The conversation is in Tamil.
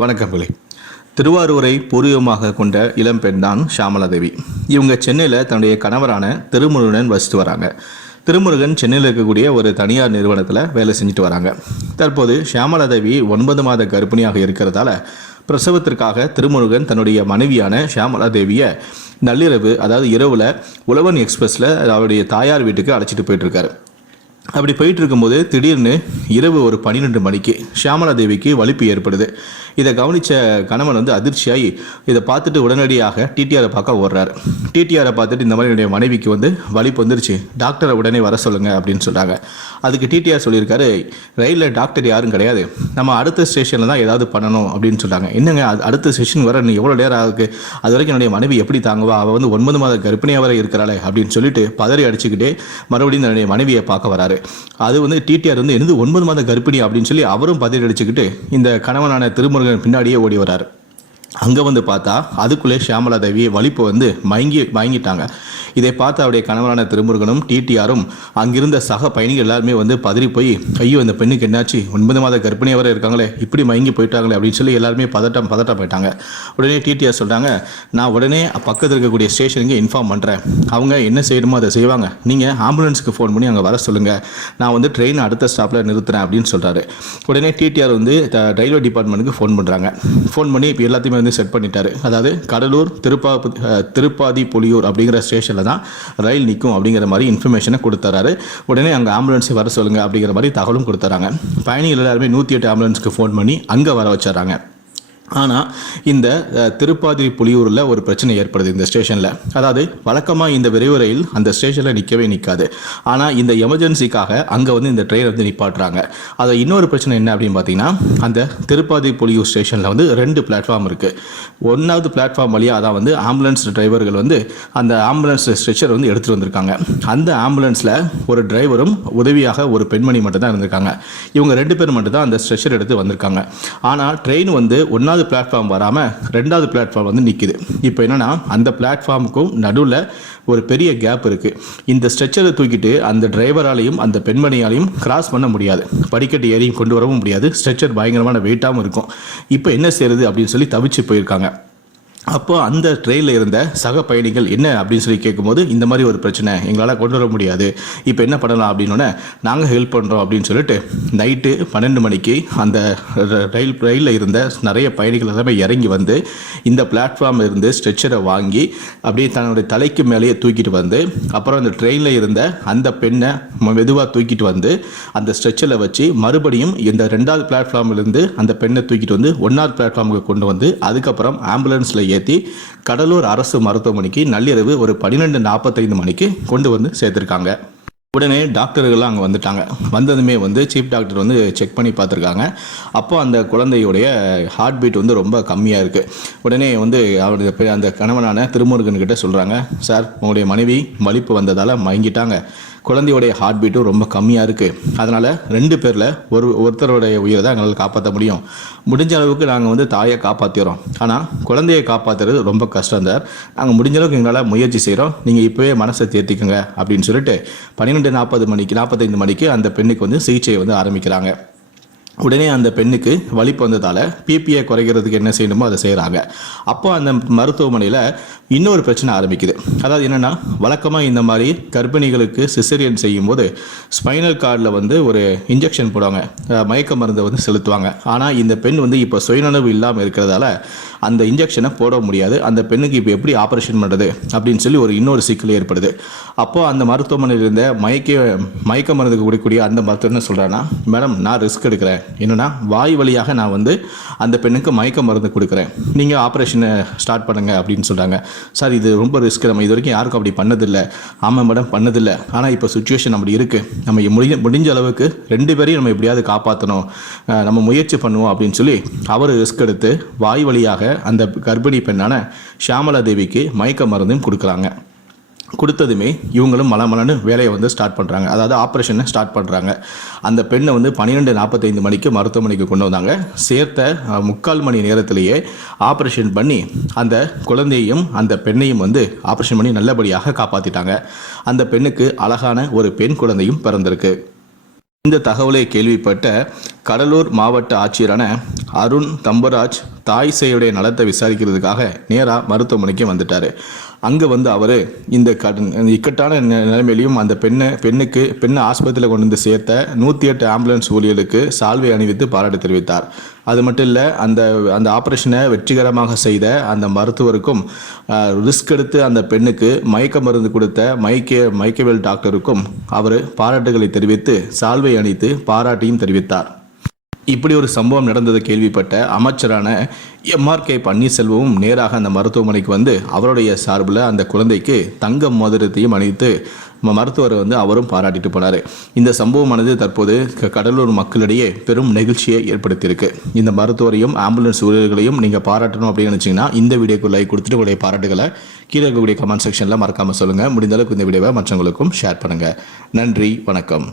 வணக்கங்களே. திருவாரூரை பூர்வீகமாக கொண்ட இளம்பெண் தான் ஷியாமளாதேவி. இவங்க சென்னையில் தன்னுடைய கணவரான திருமுருகன் வசித்து வராங்க. திருமுருகன் சென்னையில் இருக்கக்கூடிய ஒரு தனியார் நிறுவனத்தில் வேலை செஞ்சுட்டு வராங்க. தற்போது ஷியாமளாதேவி 9 மாத கர்ப்பிணியாக இருக்கிறதால பிரசவத்திற்காக திருமுருகன் தன்னுடைய மனைவியான ஷியாமளாதேவியை நள்ளிரவு, அதாவது இரவில் உழவன் எக்ஸ்பிரஸில் அவருடைய தாயார் வீட்டுக்கு அழைச்சிட்டு போயிட்டுருக்காரு. அப்படி போயிட்டு இருக்கும்போது திடீர்னு இரவு ஒரு 12 மணிக்கு ஷியாமளாதேவிக்கு வலிப்பு ஏற்படுது. இதை கவனித்த கணவன் அதிர்ச்சியாகி இதை பார்த்துட்டு உடனடியாக டிடிஆரை பார்க்க ஓடுறாரு. டிடிஆரை பார்த்துட்டு இந்த மாதிரி என்னுடைய மனைவிக்கு வலிப்பு வந்துருச்சு, டாக்டரை உடனே வர சொல்லுங்கள் அப்படின்னு சொல்கிறாங்க. அதுக்கு டிடிஆர் சொல்லியிருக்காரு, ரயிலில் டாக்டர் யாரும் கிடையாது, நம்ம அடுத்த ஸ்டேஷனில் தான் ஏதாவது பண்ணணும் அப்படின்னு சொல்கிறாங்க. என்னங்க அடுத்த ஸ்டேஷன் வர இன்னும் எவ்வளோ நேரம் ஆகுது, அது வரைக்கும் என்னுடைய மனைவி எப்படி தாங்குவா, அவள் 9 மாத கர்ப்பிணியாக வரை இருக்கிறாளே அப்படின்னு சொல்லிட்டு பதறி அடிச்சுக்கிட்டே மறுபடியும் என்னுடைய மனைவியை பார்க்க வராரு. அது டிடிஆர் என்னது 9 மாத கர்ப்பிணி அப்படின்னு சொல்லி அவரும் பதறி அடிச்சுக்கிட்டு இந்த கணவனான திருமுருகன் பின்னாடியே ஓடி வராரு. அங்கே பார்த்தா அதுக்குள்ளே ஷியாமளாதேவி வலிப்பு மயங்கிட்டாங்க. இதை பார்த்து அவருடைய கணவரான திருமுருகனும் டிடிஆரும் அங்கிருந்த சக பயணிகள் எல்லாருமே பதறி போய், ஐயோ இந்த பெண்ணுக்கு என்னாச்சு, 9 மாத கர்ப்பிணியாக வரை இருக்காங்களே, இப்படி மயங்கி போயிட்டாங்களே அப்படின்னு சொல்லி எல்லாருமே பதட்டம் போயிட்டாங்க. உடனே டிடிஆர் சொல்கிறாங்க, நான் உடனே பக்கத்தில் இருக்கக்கூடிய ஸ்டேஷனுக்கு இன்ஃபார்ம் பண்ணுறேன், அவங்க என்ன செய்யணுமோ அதை செய்வாங்க, நீங்கள் ஆம்புலன்ஸுக்கு ஃபோன் பண்ணி அங்கே வர சொல்லுங்கள், நான் ட்ரெயின் அடுத்த ஸ்டாப்பில் நிறுத்துறேன் அப்படின்னு சொல்கிறாரு. உடனே டிடிஆர் ரயில்வே டிபார்ட்மெண்ட்டுக்கு ஃபோன் பண்ணுறாங்க. ஃபோன் பண்ணி இப்போ எல்லாத்தையுமே செட் பண்ணிட்டாரு. அதாவது கடலூர் திருப்பாதி புலியூர் அப்படிங்கிற ஸ்டேஷனில் தான் ரயில் நிற்கும் அப்படிங்கிற மாதிரி இன்ஃபர்மேஷனை கொடுத்துறாரு. உடனே அங்கே ஆம்புலன்ஸை வர சொல்லுங்கள் அப்படிங்கிற மாதிரி தகவலும் கொடுத்துறாங்க. பயணிகள் எல்லாருமே 108 ஆம்புலன்ஸுக்கு ஃபோன் பண்ணி அங்கே வர வச்சிடறாங்க. ஆனால் இந்த திருப்பாதி புலியூரில் ஒரு பிரச்சனை ஏற்படுது இந்த ஸ்டேஷனில். அதாவது வழக்கமாக இந்த விரைவு ரயில் அந்த ஸ்டேஷனில் நிற்காது. ஆனால் இந்த எமர்ஜென்சிக்காக அங்கே இந்த ட்ரெயின் நிப்பாட்டுறாங்க. அதை இன்னொரு பிரச்சனை என்ன அப்படின்னு பார்த்தீங்கன்னா, அந்த திருப்பாதி புலியூர் ஸ்டேஷனில் 2 பிளாட்ஃபார்ம் இருக்குது. 1வது பிளாட்ஃபார்ம் வழியாக தான் ஆம்புலன்ஸ் டிரைவர்கள் அந்த ஆம்புலன்ஸ் ஸ்ட்ரெச்சர் எடுத்துகிட்டு வந்திருக்காங்க. அந்த ஆம்புலன்ஸில் ஒரு டிரைவரும் உதவியாக ஒரு பெண்மணி மட்டும் தான் இருந்திருக்காங்க. இவங்க 2 பேர் மட்டும் தான் அந்த ஸ்ட்ரெச்சர் எடுத்து வந்திருக்காங்க. ஆனால் ட்ரெயின் 1வது பிளாட்ஃபார்ம் வராமல் 2வது பிளாட்ஃபார்ம் நிற்கிது. இப்போ என்னன்னா, அந்த பிளாட்ஃபார்முக்கும் நடுவில் ஒரு பெரிய கேப் இருக்குது. இந்த ஸ்ட்ரெச்சரை தூக்கிட்டு அந்த டிரைவராலையும் அந்த பெண்மணியாலையும் கிராஸ் பண்ண முடியாது, படிக்கட்டு ஏறியும் கொண்டு வரவும் முடியாது, ஸ்ட்ரெச்சர் பயங்கரமான வெயிட்டாகவும் இருக்கும். இப்போ என்ன செய்யறது அப்படின்னு சொல்லி தவிச்சு போயிருக்காங்க. அப்போ அந்த ட்ரெயினில் இருந்த சக பயணிகள் என்ன அப்படின்னு சொல்லி கேட்கும்போது, இந்த மாதிரி ஒரு பிரச்சனை எங்களால் கொண்டு வர முடியாது, இப்போ என்ன பண்ணலாம் அப்படின்னோடனே, நாங்கள் ஹெல்ப் பண்ணுறோம் அப்படின்னு சொல்லிட்டு நைட்டு 12 மணிக்கு அந்த ரயிலில் இருந்த நிறைய பயணிகள் எல்லாமே இறங்கி இந்த பிளாட்ஃபார்மில் இருந்து ஸ்ட்ரெச்சரை வாங்கி அப்படியே தன்னுடைய தலைக்கு மேலேயே தூக்கிட்டு அப்புறம் அந்த ட்ரெயினில் இருந்த அந்த பெண்ணை மெதுவாக தூக்கிட்டு அந்த ஸ்ட்ரெச்சரில் வச்சு மறுபடியும் இந்த 2வது பிளாட்ஃபார்மிலிருந்து அந்த பெண்ணை தூக்கிட்டு 1வது பிளாட்ஃபார்முக்கு கொண்டு அதுக்கப்புறம் ஆம்புலன்ஸில் ஏற்றி கடலூர் அரசு மருத்துவமனைக்கு நள்ளிரவு ஒரு 12:45 மணிக்கு கொண்டு சேர்த்துருக்காங்க. உடனே டாக்டர்கள்லாம் அங்கே வந்துட்டாங்க. வந்ததுமே சீஃப் டாக்டர் செக் பண்ணி பார்த்துருக்காங்க. அப்போ அந்த குழந்தையுடைய ஹார்ட் பீட் ரொம்ப கம்மியாக இருக்குது. உடனே அவருடைய அந்த கணவனான திருமுருகன்கிட்ட சொல்கிறாங்க, சார் உங்களுடைய மனைவி வலிப்பு வந்ததால் மயங்கிட்டாங்க, குழந்தையுடைய ஹார்ட் பீட்டும் ரொம்ப கம்மியாக இருக்குது, அதனால் 2 பேரில் ஒருத்தருடைய உயிரை தான் எங்களால் காப்பாற்ற முடியும், முடிஞ்ச அளவுக்கு நாங்கள் தாயை காப்பாற்றிடுறோம், ஆனால் குழந்தையை காப்பாற்றுறது ரொம்ப கஷ்டம் சார், நாங்கள் முடிஞ்ச அளவுக்கு எங்களால் முயற்சி செய்கிறோம், நீங்கள் இப்போவே மனசை தேர்த்திக்கோங்க அப்படின்னு சொல்லிட்டு 12:45 மணிக்கு அந்த பெண்ணுக்கு சிகிச்சையை ஆரம்பிக்கிறாங்க. உடனே அந்த பெண்ணுக்கு வலிப்பு வந்ததால் பிபிஐ குறைக்கிறதுக்கு என்ன செய்யணுமோ அதை செய்கிறாங்க. அப்போ அந்த மருத்துவமனையில் இன்னொரு பிரச்சனை ஆரம்பிக்குது. அதாவது என்னென்னா, வழக்கமாக இந்த மாதிரி கர்ப்பிணிகளுக்கு சிசரியன் செய்யும்போது ஸ்பைனல் கார்டில் ஒரு இன்ஜெக்ஷன் போடுவாங்க, மயக்க மருந்தை செலுத்துவாங்க. ஆனால் இந்த பெண் இப்போ சுயநனவு இல்லாமல் இருக்கிறதால அந்த இன்ஜெக்ஷனை போட முடியாது. அந்த பெண்ணுக்கு இப்போ எப்படி ஆப்ரேஷன் பண்ணுறது அப்படின்னு சொல்லி இன்னொரு சிக்கல் ஏற்படுது. அப்போது அந்த மருத்துவமனையில் இருந்த மயக்க மருந்து கொடுக்கக்கூடிய அந்த மருத்துவர் என்ன சொல்கிறான்னா, மேடம் நான் ரிஸ்க் எடுக்கிறேன், என்னென்னா வாய் வழியாக நான் அந்த பெண்ணுக்கு மயக்க மருந்து கொடுக்குறேன், நீங்கள் ஆப்ரேஷனை ஸ்டார்ட் பண்ணுங்கள் அப்படின்னு சொல்கிறாங்க. சார் இது ரொம்ப ரிஸ்க், நம்ம இது வரைக்கும் யாருக்கும் அப்படி பண்ணதில்லை. ஆமாம் மேடம் பண்ணதில்லை, ஆனால் இப்போ சுச்சுவேஷன் அப்படி இருக்குது, நம்ம முடிஞ்ச அளவுக்கு 2 பேரையும் நம்ம எப்படியாவது காப்பாற்றணும், நம்ம முயற்சி பண்ணுவோம் அப்படின்னு சொல்லி அவர் ரிஸ்க் எடுத்து வாய் வழியாக அந்த கர்ப்பிணி பெண்ணான ஷியாமளாதேவிக்கு மயக்க மருந்தும் கொடுக்குறாங்க. கொடுத்ததுமே இவங்களும் மலமலன்னு வேலையை ஸ்டார்ட் பண்ணுறாங்க, அதாவது ஆப்ரேஷனை ஸ்டார்ட் பண்ணுறாங்க. அந்த பெண்ணை 12:45 மணிக்கு மருத்துவமனைக்கு கொண்டு வந்தாங்க. சேர்த்த 3/4 மணி நேரத்திலேயே ஆப்ரேஷன் பண்ணி அந்த குழந்தையையும் அந்த பெண்ணையும் ஆப்ரேஷன் பண்ணி நல்லபடியாக காப்பாற்றிட்டாங்க. அந்த பெண்ணுக்கு அழகான ஒரு பெண் குழந்தையும் பிறந்திருக்கு. இந்த தகவலை கேள்விப்பட்ட கடலூர் மாவட்ட ஆட்சியரான அருண் தம்பராஜ் தாய் சேயுடைய நலத்தை விசாரிக்கிறதுக்காக நேராக மருத்துவமனைக்கு வந்துட்டார். அங்கே வந்து அவர் இந்த இக்கட்டான நிலைமையிலையும் அந்த பெண்ணை ஆஸ்பத்திரியில் கொண்டு வந்து சேர்த்த 108 ஆம்புலன்ஸ் ஊழியர்களுக்கு சால்வை அணிவித்து பாராட்டு தெரிவித்தார். அது மட்டும் இல்லை, அந்த ஆப்ரேஷனை வெற்றிகரமாக செய்த அந்த மருத்துவருக்கும் ரிஸ்க் எடுத்து அந்த பெண்ணுக்கு மயக்க மருந்து கொடுத்த மைக்கேல் டாக்டருக்கும் அவர் பாராட்டுகளை தெரிவித்து சால்வை அணித்து பாராட்டியும் தெரிவித்தார். இப்படி ஒரு சம்பவம் நடந்ததை கேள்விப்பட்ட அமைச்சரான எம்ஆர்கே பன்னீர்செல்வமும் நேராக அந்த மருத்துவமனைக்கு வந்து அவருடைய சார்பில் அந்த குழந்தைக்கு தங்க மோதிரத்தையும் அணிவித்து மருத்துவரை வந்து அவரும் பாராட்டிட்டு போனார். இந்த சம்பவமானது தற்போது கடலூர் மக்களிடையே பெரும் நெகிழ்ச்சியை ஏற்படுத்தியிருக்கு. இந்த மருத்துவரையும் ஆம்புலன்ஸ் ஊழியர்களையும் நீங்கள் பாராட்டணும் அப்படின்னு நினச்சிங்கன்னா இந்த வீடியோக்கு லைக் கொடுத்துட்டு உங்களுடைய பாராட்டுகளை கீழே இருக்கக்கூடிய கமெண்ட் செக்ஷனில் மறக்காமல் சொல்லுங்கள். முடிந்த அளவுக்கு இந்த வீடியோவை மற்றவங்களுக்கும் ஷேர் பண்ணுங்கள். நன்றி, வணக்கம்.